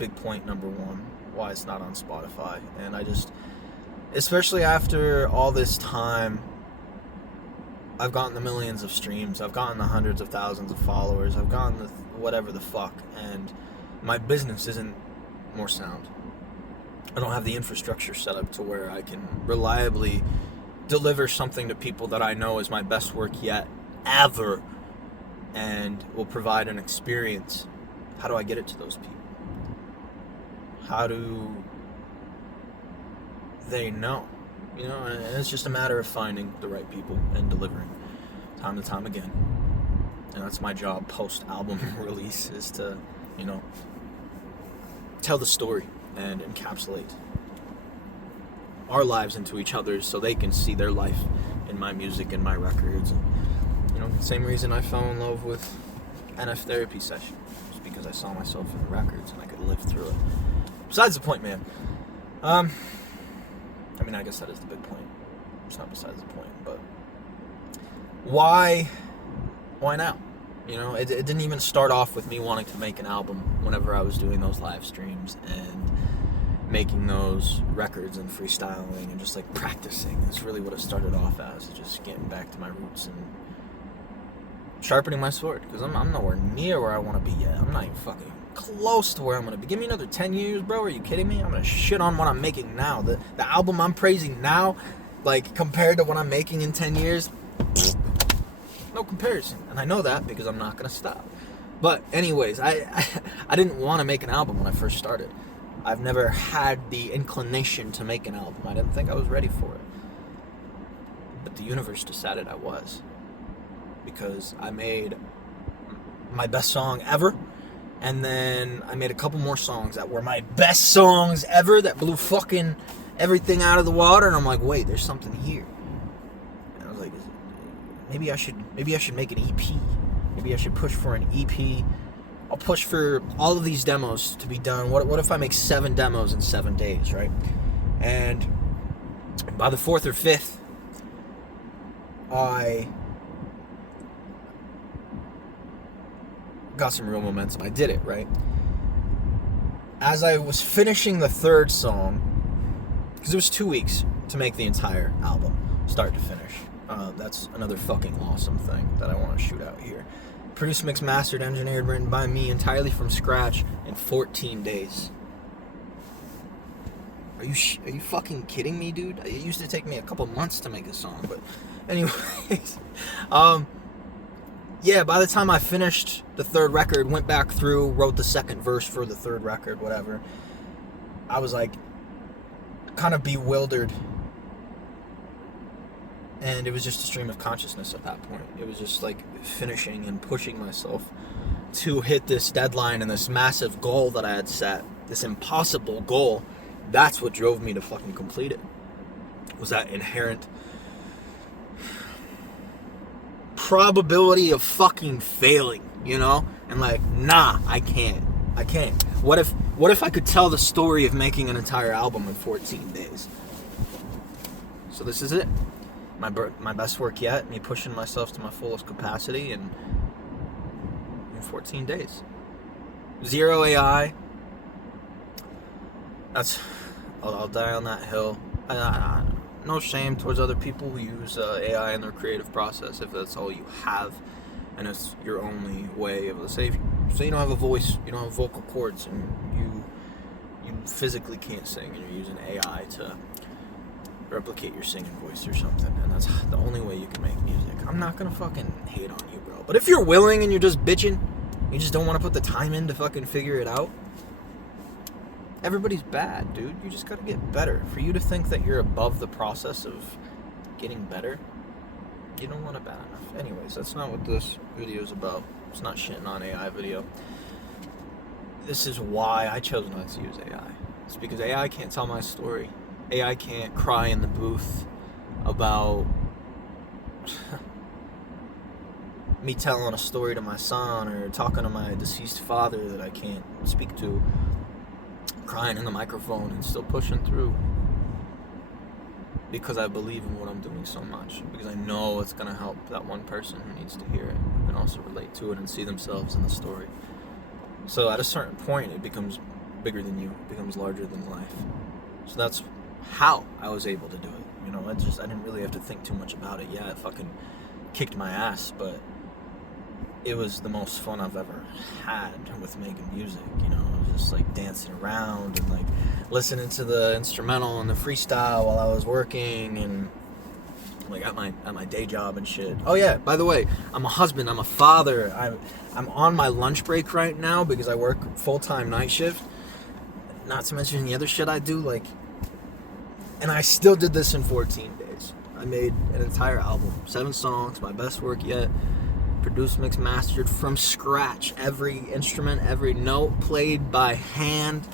big point number one, why it's not on Spotify. And I just, especially after all this time, I've gotten the millions of streams, I've gotten the hundreds of thousands of followers, I've gotten the whatever the fuck, and my business isn't more sound. I don't have the infrastructure set up to where I can reliably deliver something to people that I know is my best work yet, ever, and will provide an experience. How do I get it to those people? How do they know? You know, and it's just a matter of finding the right people and delivering time to time again. And that's my job post-album release, is to, you know, tell the story and encapsulate our lives into each other's so they can see their life in my music and my records. And, you know, the same reason I fell in love with NF Therapy Session was because I saw myself in the records and I could live through it. Besides the point, man. I mean, I guess that is the big point. It's not besides the point, but why now? You know, it didn't even start off with me wanting to make an album whenever I was doing those live streams and making those records and freestyling and just like practicing. That's really what it started off as, just getting back to my roots and sharpening my sword, because I'm nowhere near where I want to be yet. I'm not even fucking close to where I'm going to be. Give me another 10 years, bro. Are you kidding me? I'm going to shit on what I'm making now. The album I'm praising now, like, compared to what I'm making in 10 years, no comparison. And I know that because I'm not going to stop. But anyways, I didn't want to make an album when I first started. I've never had the inclination to make an album. I didn't think I was ready for it. But the universe decided I was. Because I made my best song ever. And then I made a couple more songs that were my best songs ever, that blew fucking everything out of the water. And I'm like, wait, there's something here. And I was like, maybe I should make an EP. Maybe I should push for an EP. I'll push for all of these demos to be done. What if I make 7 demos in 7 days, right? And by the 4th or 5th, I got some real momentum. I did it, right? As I was finishing the 3rd song, because it was 2 weeks to make the entire album, start to finish. That's another fucking awesome thing that I want to shoot out here. Produced, mixed, mastered, engineered, written by me entirely from scratch in 14 days. Are you fucking kidding me, dude? It used to take me a couple months to make a song, but anyways, yeah, by the time I finished the 3rd record, went back through, wrote the 2nd verse for the 3rd record, whatever, I was like kind of bewildered. And it was just a stream of consciousness at that point. It was just like finishing and pushing myself to hit this deadline and this massive goal that I had set, this impossible goal. That's what drove me to fucking complete it. Was that inherent probability of fucking failing, you know? And like, nah, I can't. What if I could tell the story of making an entire album in 14 days? So this is it. My best work yet, me pushing myself to my fullest capacity in 14 days. 0 AI. I'll die on that hill. No shame towards other people who use AI in their creative process, if that's all you have and it's your only way of, let's say you don't have a voice, you don't have vocal cords, and you physically can't sing, and you're using AI to replicate your singing voice or something, and that's the only way you can make music. I'm not gonna fucking hate on you, bro. But if you're willing and you're just bitching, you just don't want to put the time in to fucking figure it out, everybody's bad, dude. You just gotta get better. For you to think that you're above the process of getting better, you don't want to bad enough. Anyways, that's not what this video is about. It's not shitting on AI video. This is why I chose not to use AI. It's because AI can't tell my story. AI can't cry in the booth about me telling a story to my son or talking to my deceased father that I can't speak to, crying in the microphone and still pushing through, because I believe in what I'm doing so much, because I know it's going to help that one person who needs to hear it, who can also relate to it and see themselves in the story. So at a certain point, it becomes bigger than you. It becomes larger than life. So that's how I was able to do it. You know, I didn't really have to think too much about it. Yeah, it fucking kicked my ass, but it was the most fun I've ever had with making music. You know, just like dancing around and like listening to the instrumental and the freestyle while I was working and like at my day job and shit. Oh yeah, by the way, I'm a husband, I'm a father. I'm on my lunch break right now because I work full-time night shift. Not to mention the other shit I do, like, and I still did this in 14 days. I made an entire album, 7 songs, my best work yet. Produced, mixed, mastered from scratch. Every instrument, every note played by hand.